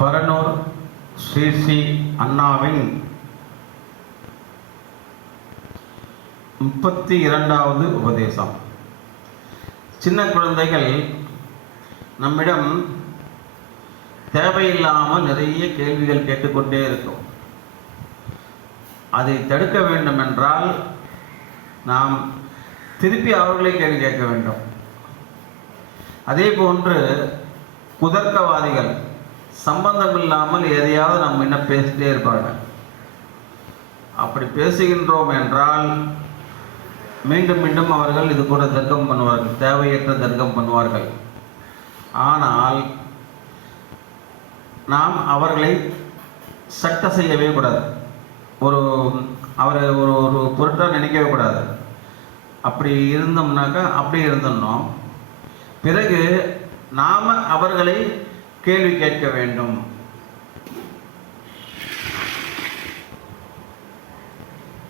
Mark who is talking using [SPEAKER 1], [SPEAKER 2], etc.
[SPEAKER 1] பரனூர் ஸ்ரீ ஸ்ரீ அண்ணாவின் முப்பத்தி இரண்டாவது உபதேசம். சின்ன குழந்தைகள் நம்மிடம் தேவையில்லாமல் நிறைய கேள்விகள் கேட்டுக்கொண்டே இருக்கும். அதை தடுக்க வேண்டும் என்றால் நாம் திருப்பி அவர்களை கேள்வி கேட்க வேண்டும். அதே போன்று குதர்க்கவாதிகள் சம்பந்தம் இல்லாமல் எதையாவது நம்ம என்ன பேசிட்டே இருப்பாங்க அப்படி பேசுகின்றோம் என்றால் மீண்டும் மீண்டும் அவர்கள் இது கூட தர்க்கம் பண்ணுவார்கள் தேவையற்ற தர்க்கம் பண்ணுவார்கள். ஆனால் நாம் அவர்களை சட்ட செய்யவே கூடாது. ஒரு அவரை ஒரு ஒரு பொருட்டாக நினைக்கவே கூடாது. அப்படி இருந்தோம்னாக்கா அப்படி இருந்தோம் பிறகு நாம் அவர்களை கேள்வி கேட்க வேண்டும்.